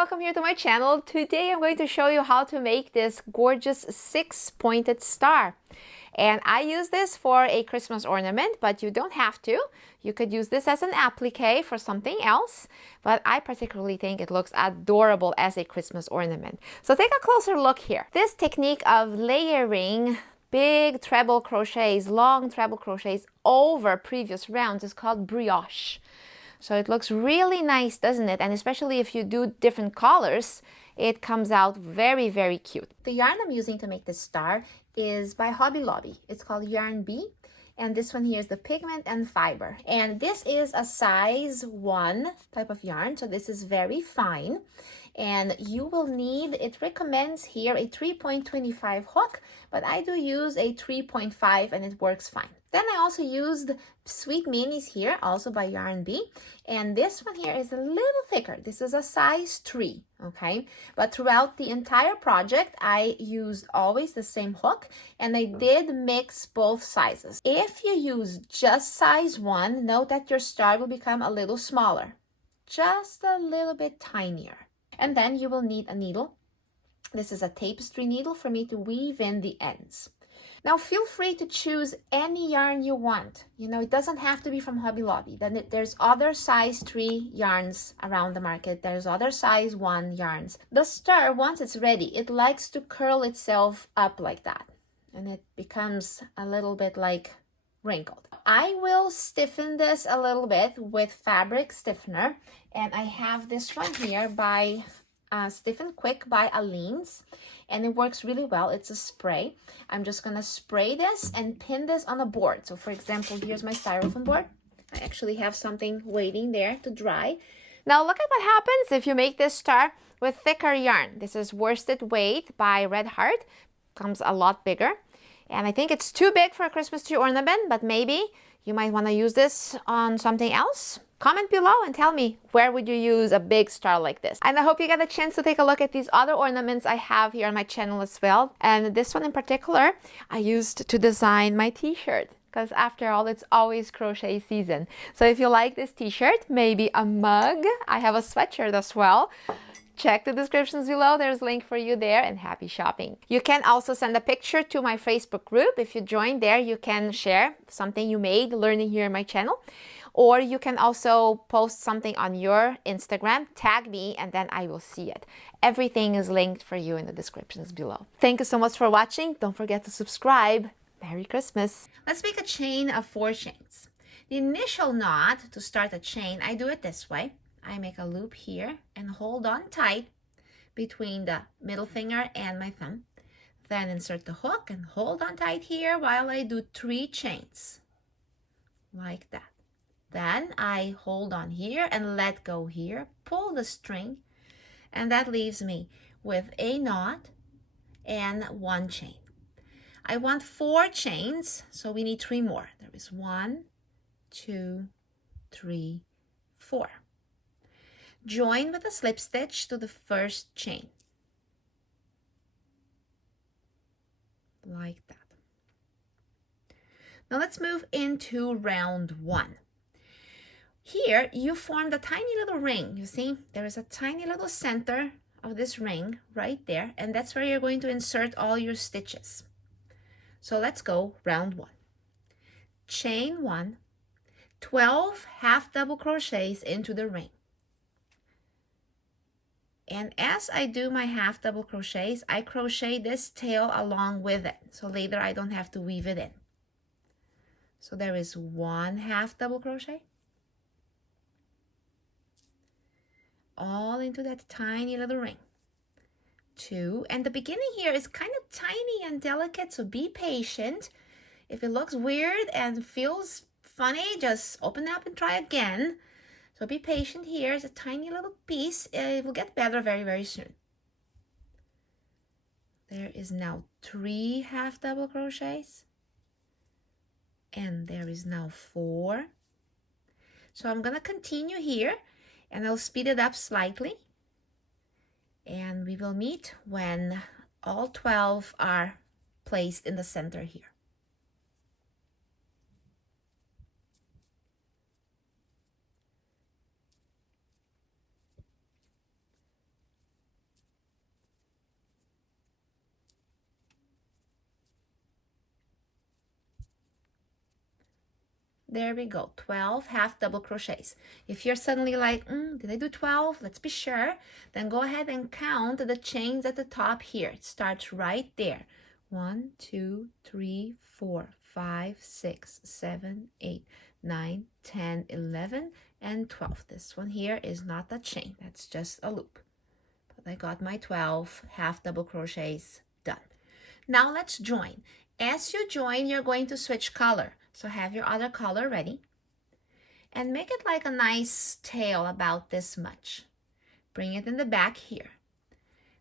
welcome here to my channel. Today I'm going to show you how to make this gorgeous 6-pointed star. And I use this for a Christmas ornament, but you don't have to. You could use this as an applique for something else, but I particularly think it looks adorable as a Christmas ornament. So take a closer look here. This technique of layering big treble crochets, long treble crochets over previous rounds is called brioche. So it looks really nice, doesn't it? And especially if you do different colors, it comes out very, very cute. The yarn I'm using to make this star is by Hobby Lobby. It's called Yarn Bee. And this one here is the pigment and fiber. And this is a size 1 type of yarn. So this is very fine. And you will need, it recommends here a 3.25 hook, but I do use a 3.5 and it works fine. Then I also used Sweet Minis here, also by Yarn Bee. And this one here is a little thicker. This is a size 3, okay? But throughout the entire project, I used always the same hook, and I did mix both sizes. If you use just size 1, note that your star will become a little smaller, just a little bit tinier. And then you will need a needle. This is a tapestry needle for me to weave in the ends. Now feel free to choose any yarn you want. You know, it doesn't have to be from Hobby Lobby. Then there's other size 3 yarns around the market. There's other size 1 yarns. The star, once it's ready, it likes to curl itself up like that. And it becomes a little bit like wrinkled. I will stiffen this a little bit with fabric stiffener. And I have this one here by Stiffen Quick by Aleene's, and it works really well. It's a spray. I'm just gonna spray this and pin this on a board. So for example, here's my styrofoam board. I actually have something waiting there to dry. Now look at what happens if you make this star with thicker yarn. This is Worsted Weight by Red Heart. Comes a lot bigger. And I think it's too big for a Christmas tree ornament, but maybe you might want to use this on something else. Comment below and tell me, where would you use a big star like this? And I hope you get a chance to take a look at these other ornaments I have here on my channel as well. And this one in particular, I used to design my t-shirt, because after all, it's always crochet season. So if you like this t-shirt, maybe a mug. I have a sweatshirt as well. Check the descriptions below, there's a link for you there, and happy shopping. You can also send a picture to my Facebook group. If you join there, you can share something you made learning here in my channel. Or you can also post something on your Instagram, tag me, and then I will see it. Everything is linked for you in the descriptions below. Thank you so much for watching. Don't forget to subscribe. Merry Christmas. Let's make a chain of 4 chains. The initial knot to start a chain, I do it this way. I make a loop here and hold on tight between the middle finger and my thumb. Then insert the hook and hold on tight here while I do 3 chains. Like that. Then I hold on here and let go here, pull the string, and that leaves me with a knot and 1 chain. I want 4 chains, so we need 3 more. There is 1, 2, 3, 4. Join with a slip stitch to the first chain. Like that. Now let's move into round 1. Here you formed a tiny little ring. You see, there is a tiny little center of this ring right there, and that's where you're going to insert all your stitches. So let's go round 1. Chain 1, 12 half double crochets into the ring. And as I do my half double crochets, I crochet this tail along with it. So later I don't have to weave it in. So there is 1 half double crochet. All into that tiny little ring. 2, and the beginning here is kind of tiny and delicate, so be patient. If it looks weird and feels funny, just open up and try again. So be patient here. It's a tiny little piece. It will get better very, very soon. There is now 3 half double crochets. And there is now 4. So I'm going to continue here. And I'll speed it up slightly. And we will meet when all 12 are placed in the center here. There we go, 12 half double crochets. If you're suddenly like, did I do 12? Let's be sure. Then go ahead and count the chains at the top here. It starts right there. 1, 2, 3, 4, 5, 6, 7, 8, 9, 10, 11, and 12. This one here is not a chain. That's just a loop. But I got my 12 half double crochets done. Now let's join. As you join, you're going to switch color. So have your other color ready. And make it like a nice tail about this much. Bring it in the back here.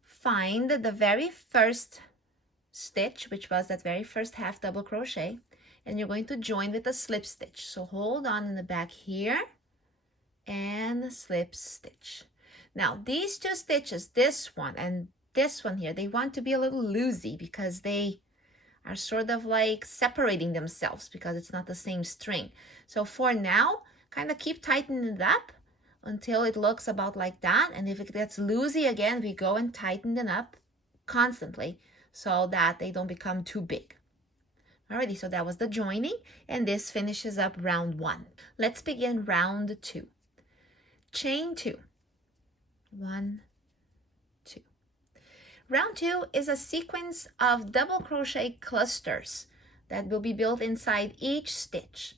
Find the very first stitch, which was that very first half double crochet, and you're going to join with a slip stitch. So hold on in the back here and slip stitch. Now these two stitches, this one and this one here, they want to be a little loosey because they are sort of like separating themselves because it's not the same string. So for now, kind of keep tightening it up until it looks about like that. And if it gets loosey again, we go and tighten it up constantly so that they don't become too big. Alrighty, so that was the joining, and this finishes up round 1. Let's begin round 2. Chain 2. 1, 2. Round 2 is a sequence of double crochet clusters that will be built inside each stitch.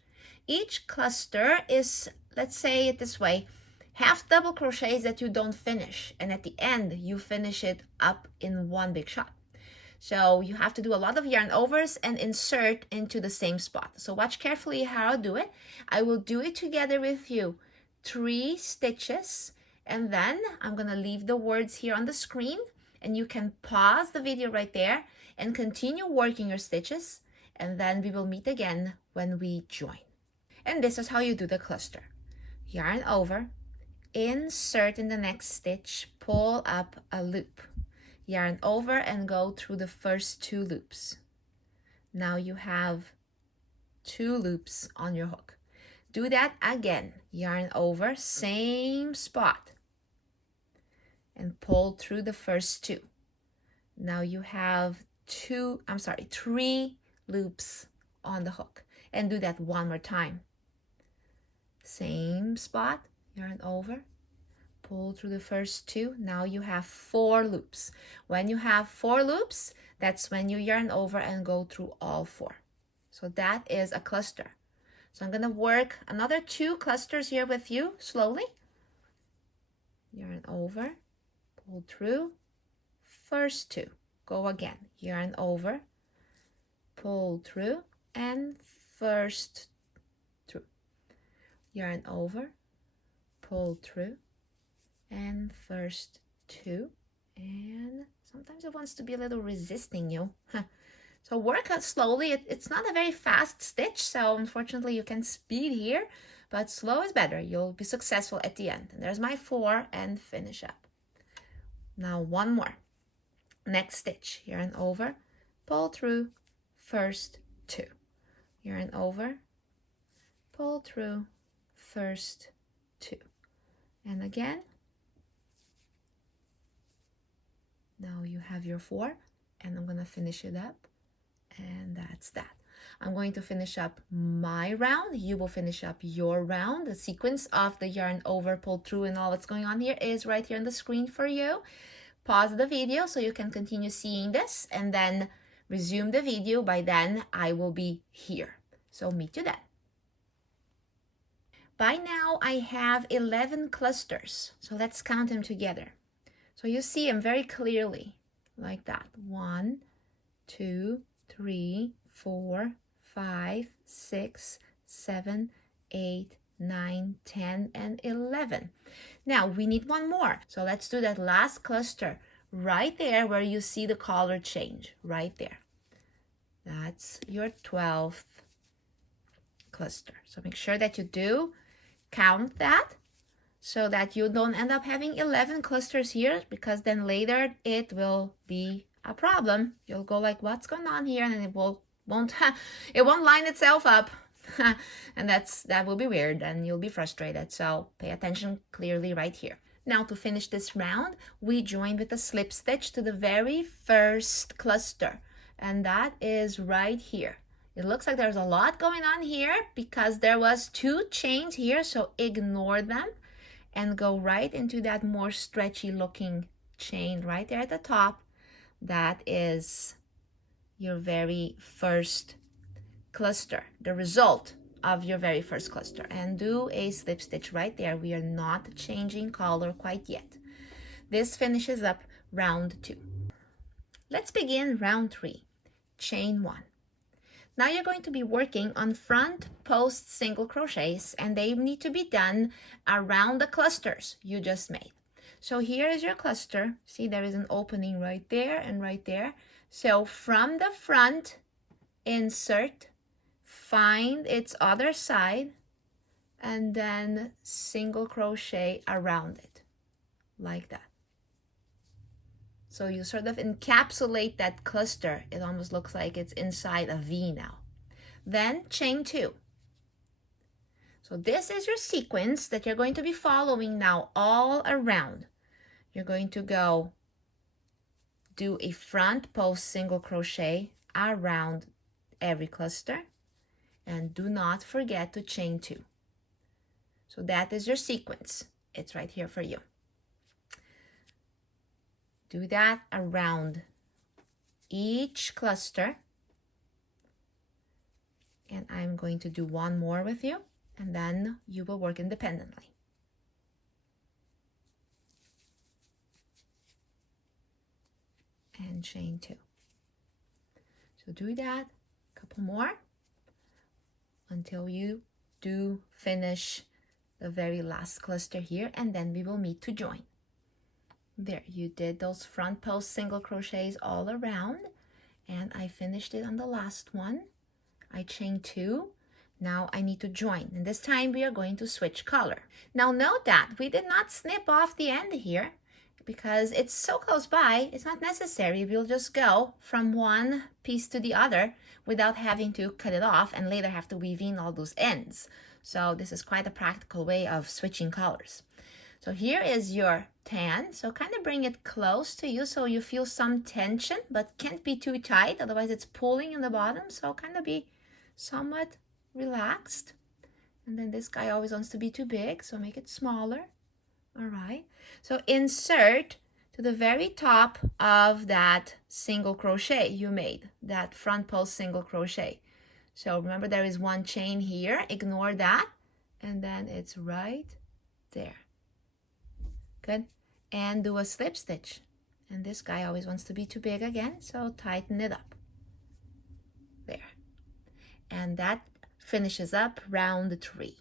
Each cluster is, let's say it this way, half double crochets that you don't finish, and at the end you finish it up in one big shot. So you have to do a lot of yarn overs and insert into the same spot. So watch carefully how I do it. I will do it together with you. 3 stitches, and then I'm gonna leave the words here on the screen, and you can pause the video right there and continue working your stitches, and then we will meet again when we join. And this is how you do the cluster. Yarn over, insert in the next stitch, pull up a loop. Yarn over and go through the first 2 loops. Now you have 2 loops on your hook. Do that again. Yarn over, same spot, and pull through the first 2. Now you have 3 loops on the hook, and do that one more time. Same spot, yarn over, pull through the first 2. Now you have 4 loops. When you have 4 loops, that's when you yarn over and go through all 4. So that is a cluster. So I'm going to work another 2 clusters here with you slowly. Yarn over, pull through, first 2. Go again. Yarn over, pull through, and first through. Yarn over, pull through, and first 2. And sometimes it wants to be a little resisting you. So work out slowly. It's not a very fast stitch, so unfortunately you can speed here, but slow is better. You'll be successful at the end. And there's my 4, and finish up. Now one more. Next stitch, yarn over, pull through, first 2. Yarn over, pull through, first 2. And again. Now you have your 4, and I'm going to finish it up. And that's that. I'm going to finish up my round. You will finish up your round. The sequence of the yarn over, pull through, and all that's going on here is right here on the screen for you. Pause the video so you can continue seeing this, and then resume the video. By then, I will be here. So meet you then. By now, I have 11 clusters. So let's count them together. So you see them very clearly, like that. 1, 2, 3, 4, 5, 6, 7, 8, 9, 10, and 11. Now we need one more. So let's do that last cluster right there where you see the color change, right there. That's your 12th cluster. So make sure that you do count that so that you don't end up having 11 clusters here, because then later it will be a problem. You'll go like, what's going on here? And it won't line itself up. And that will be weird, and you'll be frustrated. So pay attention clearly right here. Now to finish this round, we join with a slip stitch to the very first cluster, and that is right here. It looks like there's a lot going on here because there was 2 chains here, so ignore them and go right into that more stretchy looking chain right there at the top. That is your very first cluster, the result of your very first cluster. And do a slip stitch right there. We are not changing color quite yet. This finishes up round 2. Let's begin round 3. Chain 1. Now you're going to be working on front post single crochets, and they need to be done around the clusters you just made. So here is your cluster. See, there is an opening right there and right there. So from the front, insert, find its other side, and then single crochet around it like that. So you sort of encapsulate that cluster. It almost looks like it's inside a V now. Then chain 2. So this is your sequence that you're going to be following now all around. You're going to go do a front post single crochet around every cluster, and do not forget to chain 2. So that is your sequence. It's right here for you. Do that around each cluster. And I'm going to do one more with you, and then you will work independently. And chain 2. So do that a couple more until you do finish the very last cluster here, and then we will meet to join. There, you did those front post single crochets all around, and I finished it on the last one. I chained 2. Now I need to join, and this time we are going to switch color. Now note that we did not snip off the end here because it's so close by, it's not necessary. We'll just go from one piece to the other without having to cut it off and later have to weave in all those ends. So this is quite a practical way of switching colors. So here is your tan. So kind of bring it close to you so you feel some tension, but can't be too tight, otherwise it's pulling in the bottom. So kind of be somewhat relaxed. And then this guy always wants to be too big, so make it smaller. All right. So insert to the very top of that single crochet you made, that front post single crochet. So remember there is one chain here, ignore that, and then it's right there. Good. And do a slip stitch. And this guy always wants to be too big again, so tighten it up. There. And that finishes up round 3.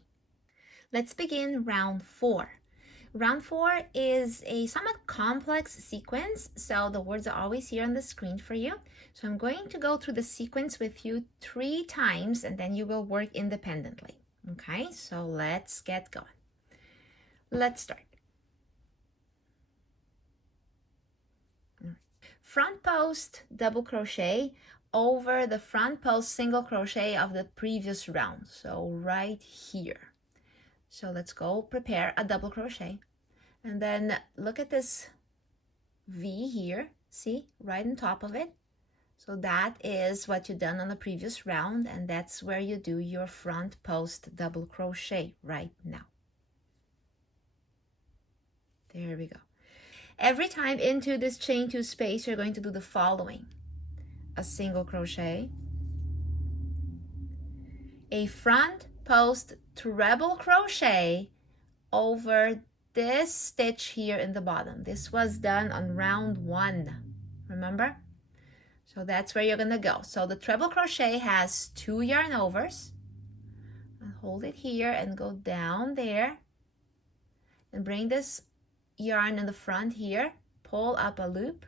Let's begin round 4. Round 4 is a somewhat complex sequence, so the words are always here on the screen for you. So I'm going to go through the sequence with you 3 times, and then you will work independently. Okay, so let's get going. Let's start. Front post double crochet over the front post single crochet of the previous round, so right here. So let's go prepare a double crochet, and then look at this V here, see, right on top of it. So that is what you done on the previous round, and that's where you do your front post double crochet right now. There we go. Every time into this chain 2 space, you're going to do the following: a single crochet, a front post treble crochet over this stitch here in the bottom. This was done on round 1, remember? So that's where you're gonna go. So the treble crochet has 2 yarn overs, and hold it here and go down there and bring this yarn in the front here, pull up a loop.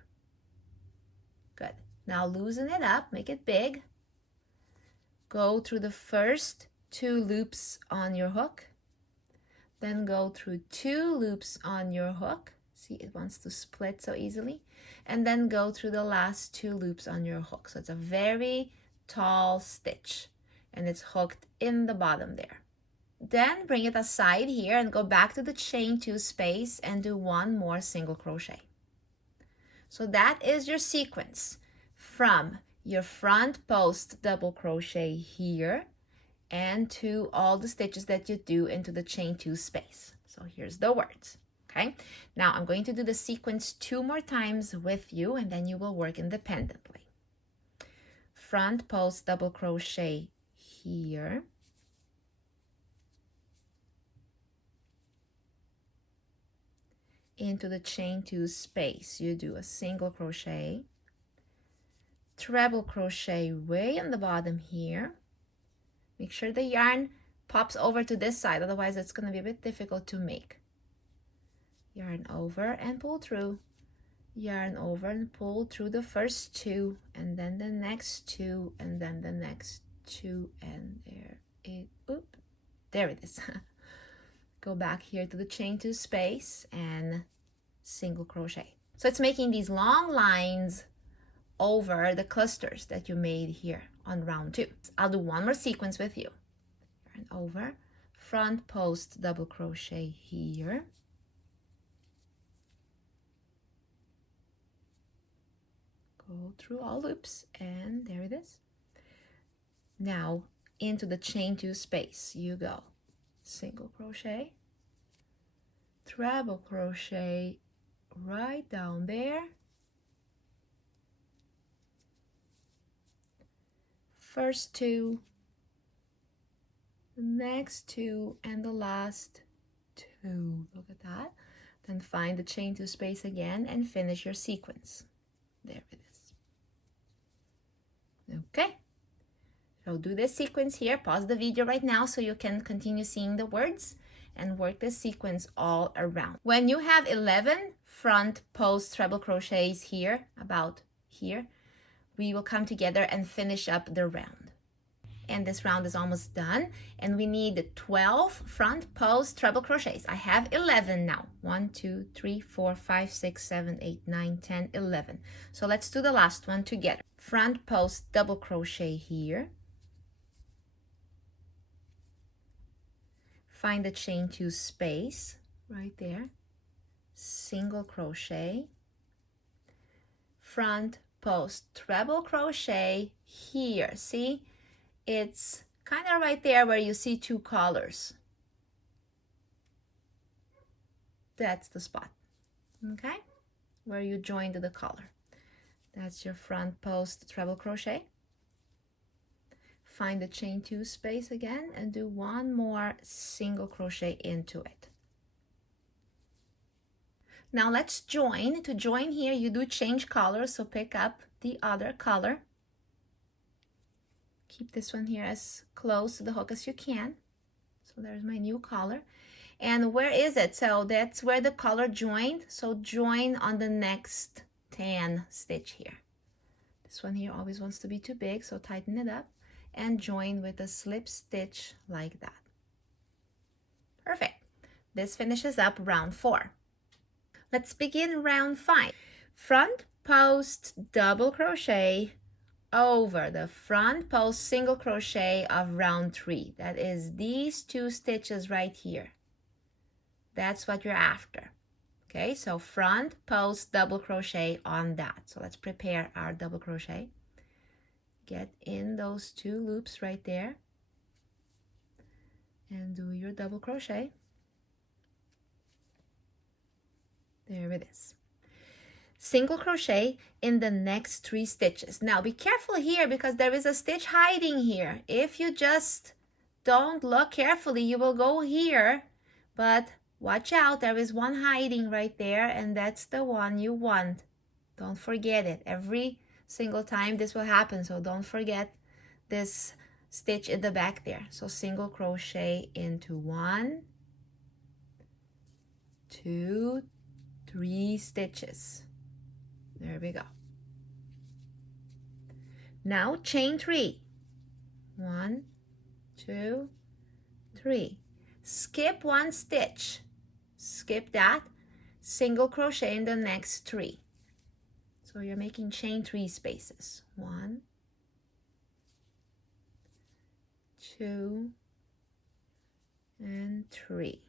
Good. Now loosen it up, make it big. Go through the first 2 loops on your hook, then go through 2 loops on your hook. See, it wants to split so easily. And then go through the last 2 loops on your hook. So it's a very tall stitch, and it's hooked in the bottom there. Then bring it aside here and go back to the chain 2 space and do 1 more single crochet. So that is your sequence from your front post double crochet here and to all the stitches that you do into the chain 2 space. So here's the words. Okay, now I'm going to do the sequence 2 more times with you, and then you will work independently. Front post double crochet here, into the chain 2 space, you do a single crochet, treble crochet way on the bottom here. Make sure the yarn pops over to this side, otherwise it's going to be a bit difficult to make. Yarn over and pull through, yarn over and pull through the first 2, and then the next 2, and then the next 2, and there it is. Go back here to the chain 2 space and single crochet. So it's making these long lines over the clusters that you made here on round 2. I'll do one more sequence with you. Yarn over, front post double crochet here, go through all loops, and there it is. Now into the chain 2 space you go, single crochet, treble crochet right down there, first 2, the next 2, and the last 2. Look at that. Then find the chain 2 space again and finish your sequence. There it is. Okay, so do this sequence here. Pause the video right now so you can continue seeing the words and work this sequence all around. When you have 11 front post treble crochets here, about here, we will come together and finish up the round. And this round is almost done, and we need 12 front post treble crochets. I have 11 now. 1, 2, 3, 4, 5, 6, 7, 8, 9, 10, 11. So let's do the last one together. Front post double crochet here, find the chain 2 space right there, single crochet, front post treble crochet here. See, it's kind of right there where you see 2 collars. That's the spot, okay, where you joined the collar. That's your front post treble crochet. Find the chain 2 space again and do one more single crochet into it. Now let's join. To join here, you do change colors, so pick up the other color. Keep this one here as close to the hook as you can. So there's my new color. And where is it? So that's where the color joined. So join on the next tan stitch here. This one here always wants to be too big, so tighten it up and join with a slip stitch like that. Perfect. This finishes up round 4. Let's begin round 5. Front post double crochet over the front post single crochet of round 3. That is these 2 stitches right here. That's what you're after. Okay, so front post double crochet on that. So let's prepare our double crochet. Get in those 2 loops right there and do your double crochet. There it is. Single crochet in the next 3 stitches. Now be careful here because there is a stitch hiding here. If you just don't look carefully, you will go here, but watch out, there is one hiding right there, and that's the one you want. Don't forget it. Every single time this will happen, so don't forget this stitch in the back there. So single crochet into 1, 2, 3 stitches. There we go. Now chain 3. 1, 2, 3. Skip 1 stitch. Skip that. Single crochet in the next 3. So you're making chain 3 spaces. 1, 2, and 3.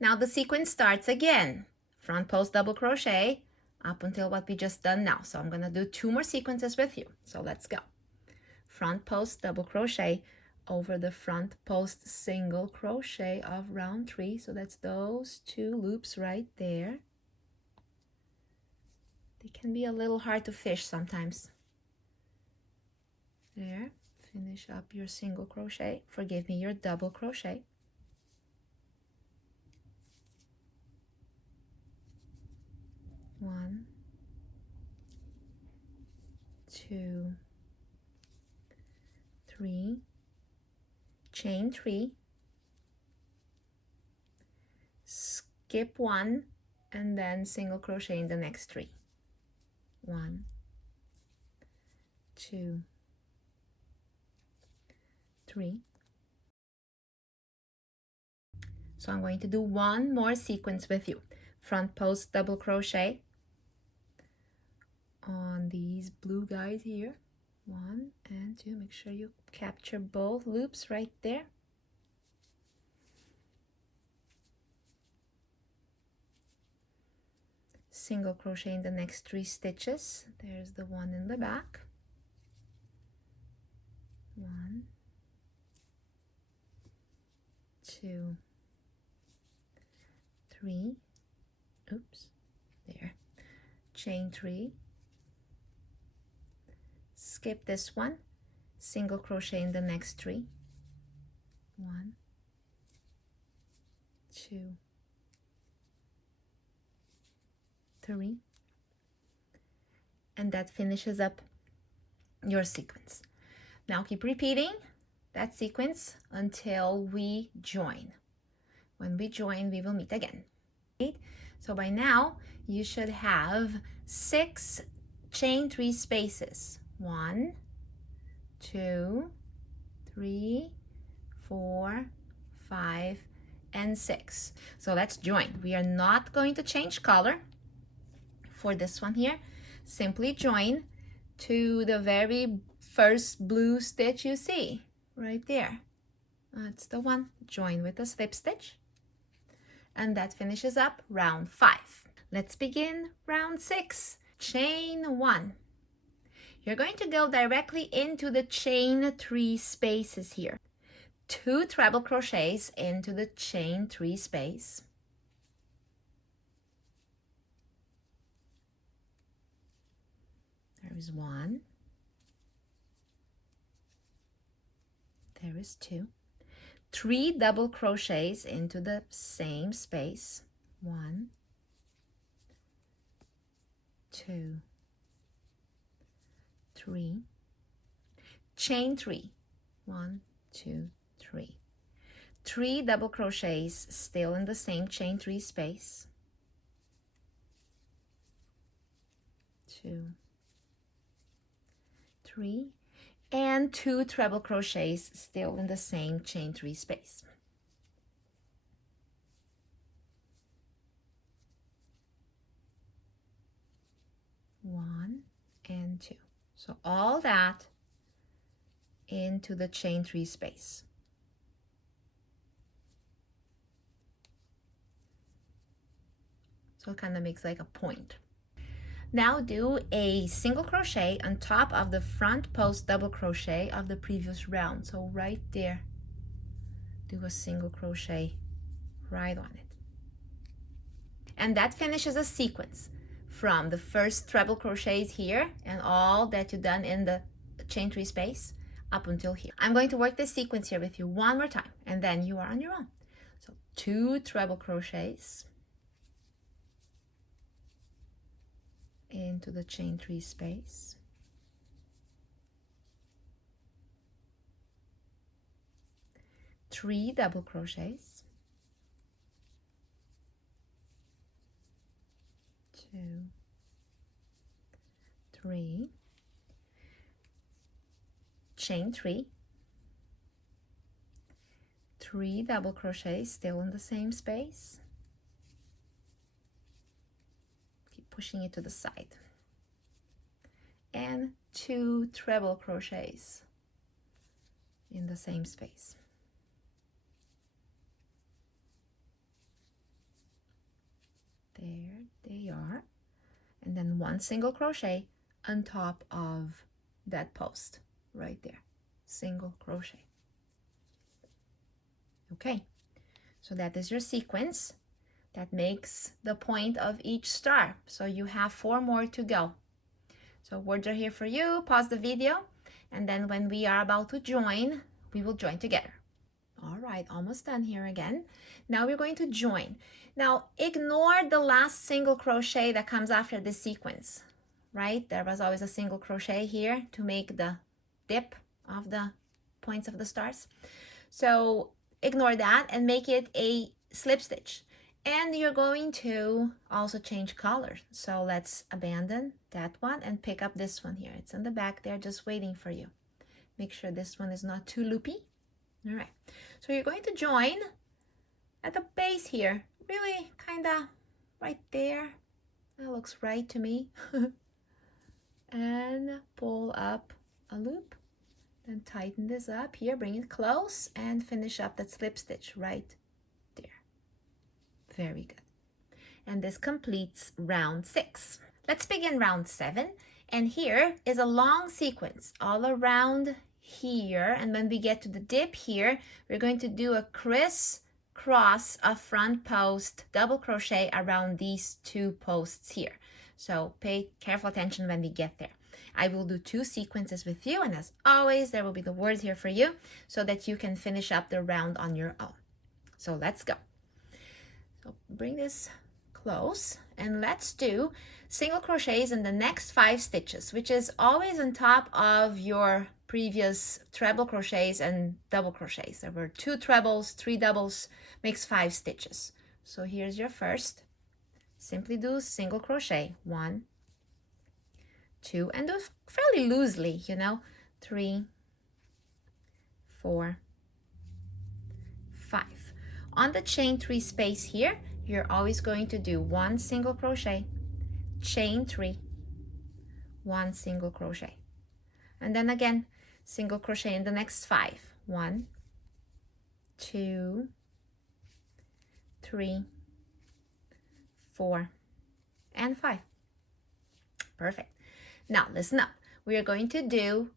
Now the sequence starts again. Front post double crochet up until what we just done now. So I'm gonna do 2 more sequences with you. So let's go. Front post double crochet over the front post single crochet of round 3. So that's those 2 loops right there. They can be a little hard to fish sometimes. There, finish up your single crochet, forgive me, your double crochet. One, 2, 3, chain 3, skip 1, and then single crochet in the next 3. 1, 2, 3. So I'm going to do 1 more sequence with you. Front post double crochet on these blue guys here. 1 and 2. Make sure you capture both loops right there. Single crochet in the next 3 stitches. There's the one in the back. 1, 2, 3. Oops, there. Chain 3. Skip this one. Single crochet in the next 3. 1, 2, 3. And that finishes up your sequence. Now keep repeating that sequence until we join. When we join, we will meet again. So by now, you should have 6 chain 3 spaces. 1, 2, 3, 4, 5, and 6. So let's join. We are not going to change color for this one here. Simply join to the very first blue stitch you see right there. That's the one. Join with a slip stitch. And that finishes up round 5. Let's begin round 6. Chain 1. You're going to go directly into the chain 3 spaces here. 2 treble crochets into the chain 3 space. There is 1. There is 2. 3 double crochets into the same space. 1, 2, 3. Chain 3. 1, 2, 3. 3 double crochets still in the same chain 3 space. 2, 3. And 2 treble crochets still in the same chain 3 space. One and 2. So all that into the chain 3 space. So it kind of makes like a point. Now do a single crochet on top of the front post double crochet of the previous round. So right there, do a single crochet right on it. And that finishes a sequence from the first treble crochets here and all that you've done in the chain 3 space up until here. I'm going to work this sequence here with you one more time and then you are on your own. So 2 treble crochets into the chain 3 space. 3 double crochets. 2, 3. Chain 3. 3 double crochets still in the same space. Pushing it to the side, and 2 treble crochets in the same space. There they are. and then 1 single crochet on top of that post right there. Single crochet. Okay, so that is your sequence that makes the point of each star. So you have 4 more to go. So words are here for you. Pause the video, and then when we are about to join, we will join together. All right, almost done here again. Now we're going to join. Now ignore the last single crochet that comes after this sequence, right? There was always a single crochet here to make the dip of the points of the stars. So ignore that and make it a slip stitch. And you're going to also change colors. So let's abandon that one and pick up this one here. It's in the back there just waiting for you. Make sure this one is not too loopy. All right, so you're going to join at the base here, really kind of right there. That looks right to me. And pull up a loop, then tighten this up here, bring it close, and finish up that slip stitch right there. Very good. And this completes round 6. Let's begin round 7. And here is a long sequence all around here, and when we get to the dip here, we're going to do a crisscross of front post double crochet around these 2 posts here. So pay careful attention when we get there. I will do 2 sequences with you, and as always there will be the words here for you so that you can finish up the round on your own. So let's go. So bring this close, and let's do single crochets in the next 5 stitches, which is always on top of your previous treble crochets and double crochets. There were 2 trebles, 3 doubles, makes 5 stitches. So here's your first. Simply do single crochet, 1, 2, and do fairly loosely, 3, 4, 5. On the chain 3 space here, you're always going to do 1 single crochet, chain 3, 1 single crochet, and then again single crochet in the next 5. 1, 2, 3, 4, and 5. Perfect. Now listen up. We are going to do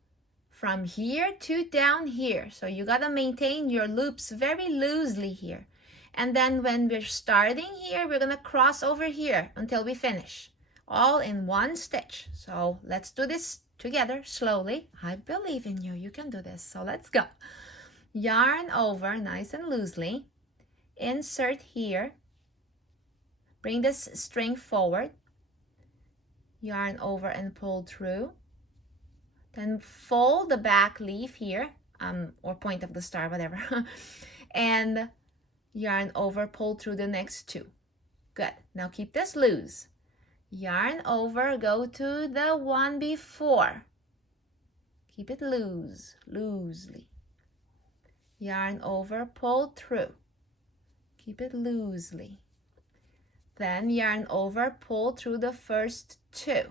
from here to down here. So you gotta maintain your loops very loosely here. And then when we're starting here, we're gonna cross over here until we finish, all in 1 stitch. So let's do this together slowly. I believe in you. You can do this. So let's go. Yarn over nice and loosely. Insert here. Bring this string forward. Yarn over and pull through. Then fold the back leaf here, or point of the star, whatever. And yarn over, pull through the next 2. Good. Now keep this loose. Yarn over, go to the one before. Keep it loose, loosely. Yarn over, pull through. Keep it loosely. Then yarn over, pull through the first 2.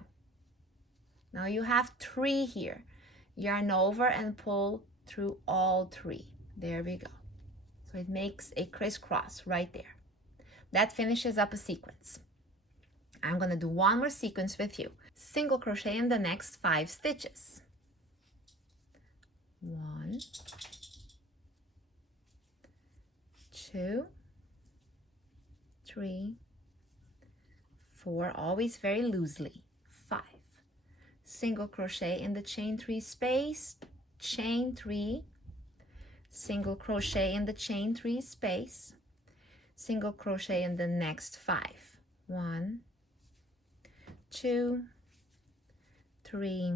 Now you have 3 here. Yarn over and pull through all 3. There we go. So it makes a crisscross right there. That finishes up a sequence. I'm going to do 1 more sequence with you. Single crochet in the next 5 stitches. 1, 2, 3, 4, always very loosely, 5. Single crochet in the chain 3 space, chain 3, single crochet in the chain 3 space, single crochet in the next 5. 1, 2, 3,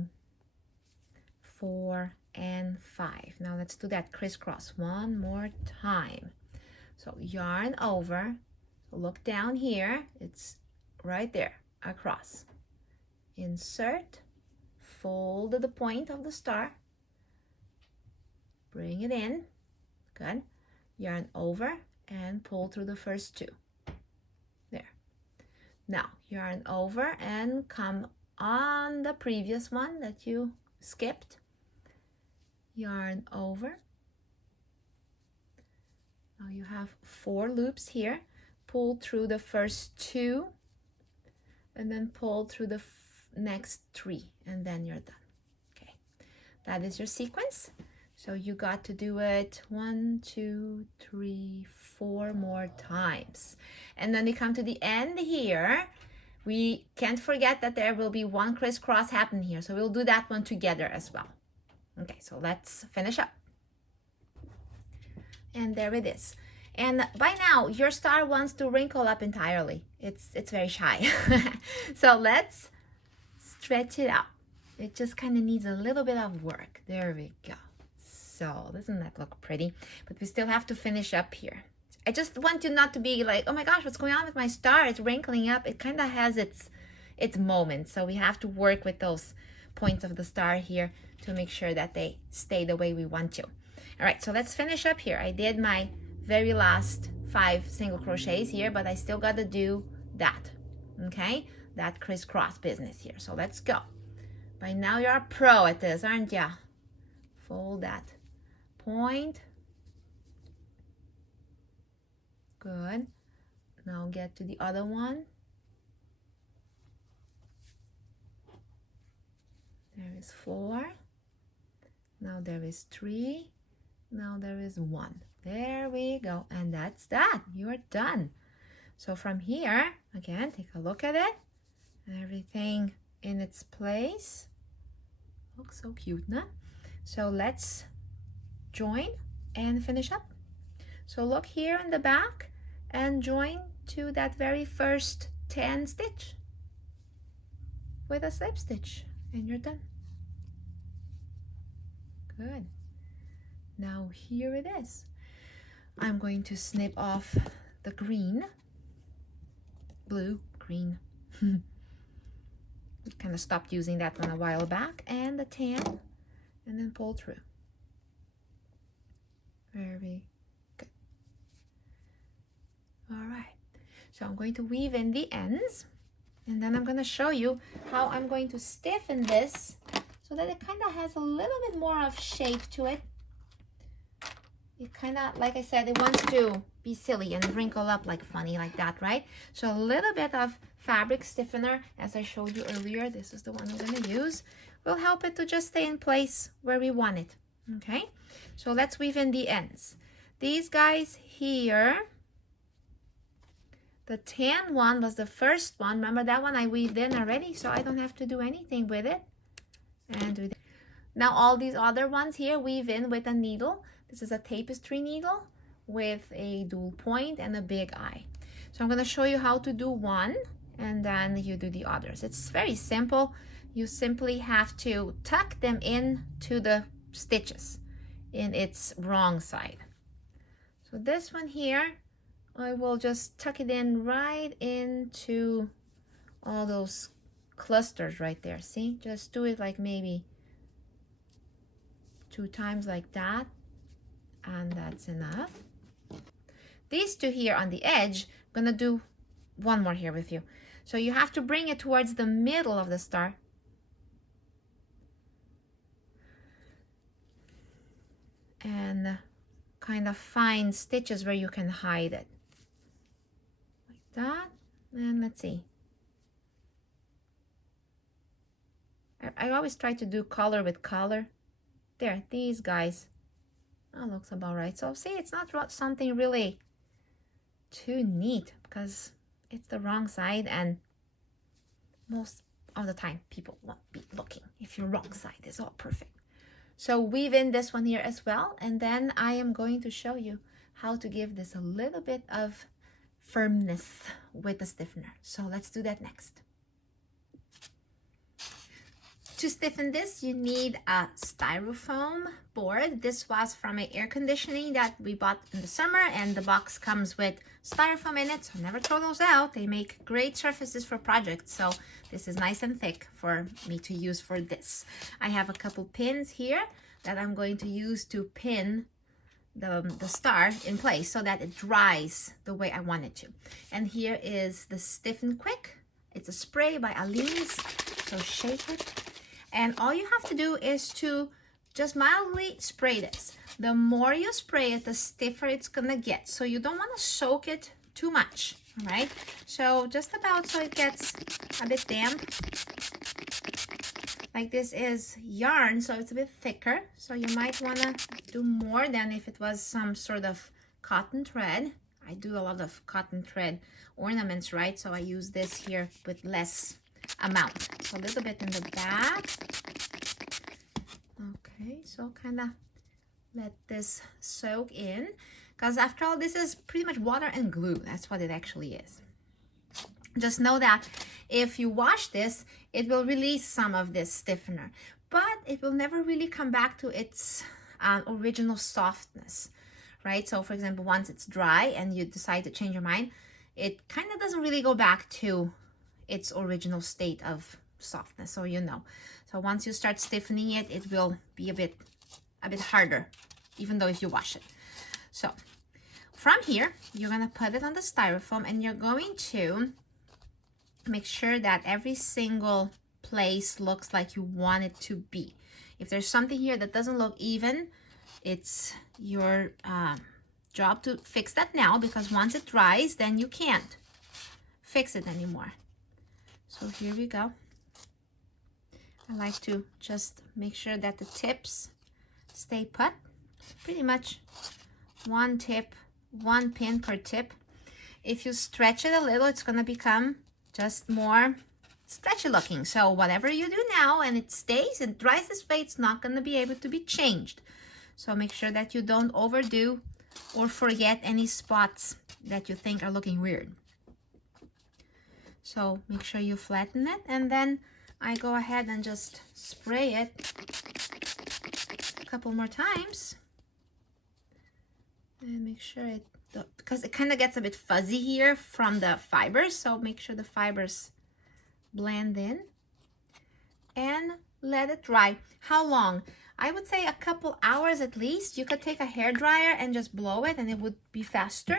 4, and 5. Now let's do that crisscross one more time. So yarn over, look down here, it's right there, across. Insert, fold the point of the star, bring it in, good. Yarn over and pull through the first 2. There. Now yarn over and come on the previous one that you skipped. Yarn over. Now you have 4 loops here. Pull through the first 2 and then pull through the next 3, and then you're done. Okay, that is your sequence. So you got to do it 1, 2, 3, 4 more times. And then we come to the end here. We can't forget that there will be one crisscross happen here. So we'll do that one together as well. Okay, so let's finish up. And there it is. And by now, your star wants to wrinkle up entirely. It's very shy. So let's stretch it out. It just kind of needs a little bit of work. There we go. So doesn't that look pretty? But we still have to finish up here. I just want you not to be like, oh my gosh, what's going on with my star? It's wrinkling up. It kind of has its moments. So we have to work with those points of the star here to make sure that they stay the way we want to. All right, so let's finish up here. I did my very last 5 single crochets here, but I still got to do that, okay? That crisscross business here. So let's go. By now you're a pro at this, aren't ya? Fold that point. Good. Now get to the other one. There is 4. Now there is 3. Now there is 1. There we go. And that's that. You're done. So from here, again, take a look at it. Everything in its place. Looks so cute, no? So let's join and finish up. So look here in the back and join to that very first 10 stitch with a slip stitch, and you're done. Good. Now here it is. I'm going to snip off the green, blue, green. Kind of stopped using that one a while back, and the tan, and then pull through. Very good. All right, so I'm going to weave in the ends, and then I'm going to show you how I'm going to stiffen this so that it kind of has a little bit more of shape to it. It kind of, like I said, it wants to be silly and wrinkle up like funny like that, right? So a little bit of fabric stiffener, as I showed you earlier, this is the one I'm going to use, will help it to just stay in place where we want it. Okay, so let's weave in the ends. These guys here, the tan one was the first one. Remember that one I weaved in already, so I don't have to do anything with it. And do that. Now all these other ones here, weave in with a needle. This is a tapestry needle with a dual point and a big eye. So I'm going to show you how to do one, and then you do the others. It's very simple. You simply have to tuck them in to the stitches in its wrong side. So this one here, I will just tuck it in right into all those clusters right there. See, just do it like maybe 2 times like that, and that's enough. These 2 here on the edge, I'm gonna do one more here with you. So you have to bring it towards the middle of the star. And kind of find stitches where you can hide it. Like that. And let's see. I always try to do color with color. There, these guys. That looks about right. So see, it's not something really too neat because it's the wrong side, and most of the time people won't be looking if your wrong side is all perfect. So weave in this one here as well, and then I am going to show you how to give this a little bit of firmness with the stiffener. So let's do that next. To stiffen this, you need a styrofoam board. This was from an air conditioning that we bought in the summer, and the box comes with styrofoam in it, so never throw those out. They make great surfaces for projects, so this is nice and thick for me to use for this. I have a couple pins here that I'm going to use to pin the star in place so that it dries the way I want it to. And here is the Stiffen Quick. It's a spray by Aleene's, so shake it. And all you have to do is to just mildly spray this. The more you spray it, the stiffer it's gonna get. So you don't wanna soak it too much. All right, so just about so it gets a bit damp. Like this is yarn, so it's a bit thicker, so you might want to do more than if it was some sort of cotton thread. I do a lot of cotton thread ornaments, right? So I use this here with less amount. So a little bit in the back. Okay, so kind of let this soak in, because after all, this is pretty much water and glue. That's what it actually is. Just know that if you wash this, it will release some of this stiffener, but it will never really come back to its original softness, right? So for example, once it's dry and you decide to change your mind, it kind of doesn't really go back to its original state of softness, so you know. So once you start stiffening it, it will be a bit harder, even though if you wash it. So from here, you're gonna put it on the styrofoam and you're going to make sure that every single place looks like you want it to be. If there's something here that doesn't look even, it's your job to fix that now, because once it dries, then you can't fix it anymore. So here we go. I like to just make sure that the tips stay put. Pretty much one tip, one pin per tip. If you stretch it a little, it's gonna become just more stretchy looking. So whatever you do now and it stays and dries this way, it's not going to be able to be changed. So make sure that you don't overdo or forget any spots that you think are looking weird. So make sure you flatten it, and then I go ahead and just spray it a couple more times and make sure it, because it kind of gets a bit fuzzy here from the fibers, so make sure the fibers blend in and let it dry. How long? I would say a couple hours at least. You could take a hair dryer and just blow it and it would be faster,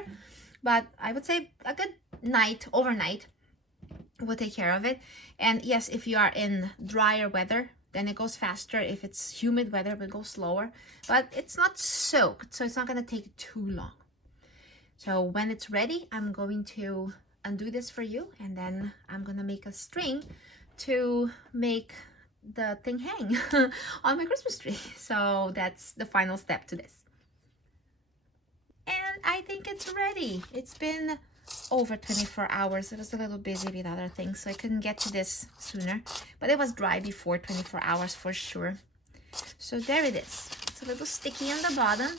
but I would say a good night, overnight, will take care of it. And yes, if you are in drier weather, then it goes faster. If it's humid weather, it will go slower, but it's not soaked, so it's not going to take too long. So when it's ready, I'm going to undo this for you, and then I'm going to make a string to make the thing hang on my Christmas tree. So that's the final step to this. And I think it's ready. It's been over 24 hours. I was a little busy with other things, so I couldn't get to this sooner, but it was dry before 24 hours for sure. So there it is. It's a little sticky on the bottom.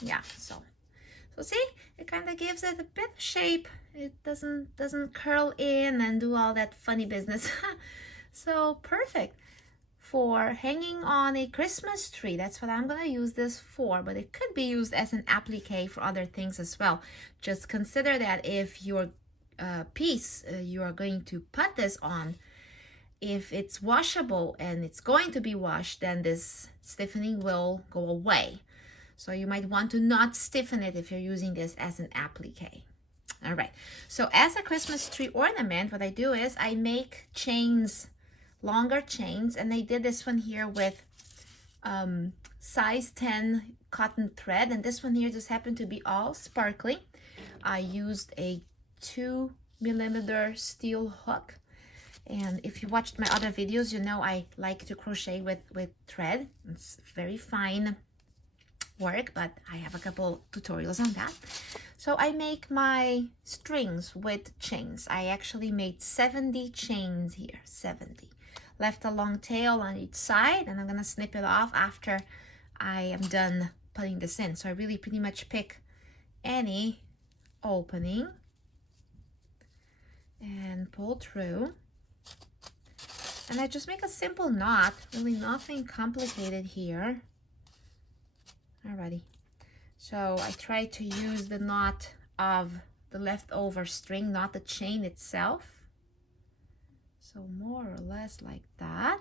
Yeah, so see, it kind of gives it a bit of shape. It doesn't curl in and do all that funny business. So perfect for hanging on a Christmas tree. That's what I'm gonna use this for, but it could be used as an applique for other things as well. Just consider that if your piece you are going to put this on, if it's washable and it's going to be washed, then this stiffening will go away. So you might want to not stiffen it if you're using this as an applique. All right, so as a Christmas tree ornament, what I do is I make chains, longer chains, and I did this one here with size 10 cotton thread, and this one here just happened to be all sparkly. I used a 2mm steel hook, and if you watched my other videos, you know I like to crochet with thread. It's very fine work, but I have a couple tutorials on that. So I make my strings with chains. I actually made 70 chains here, 70. Left a long tail on each side, and I'm gonna snip it off after I am done putting this in. So I really pretty much pick any opening and pull through, and I just make a simple knot, really nothing complicated here. Alrighty, so I try to use the knot of the leftover string, not the chain itself. So more or less like that.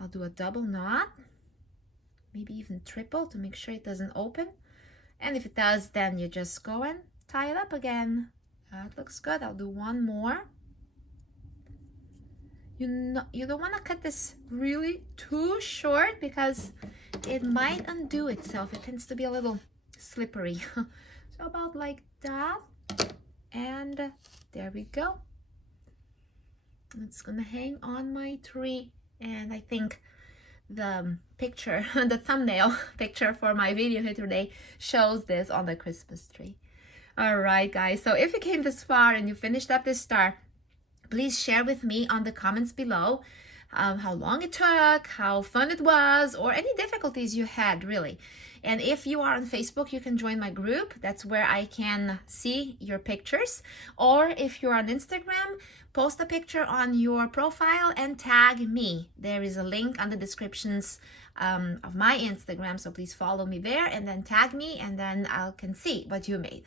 I'll do a double knot, maybe even triple, to make sure it doesn't open. And if it does, then you just go and tie it up again. That looks good. I'll do one more. You don't want to cut this really too short because it might undo itself. It tends to be a little slippery. So about like that. and there we go. It's gonna hang on my tree, and I think the picture, the thumbnail picture for my video here today shows this on the Christmas tree. All right, guys, so if you came this far and you finished up this star, please share with me on the comments below how long it took, how fun it was, or any difficulties you had, really. And if you are on Facebook, you can join my group. That's where I can see your pictures. Or if you're on Instagram, post a picture on your profile and tag me. There is a link on the descriptions of my Instagram, so please follow me there and then tag me, and then I can see what you made.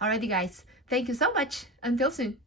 Alrighty, guys, thank you so much. Until soon.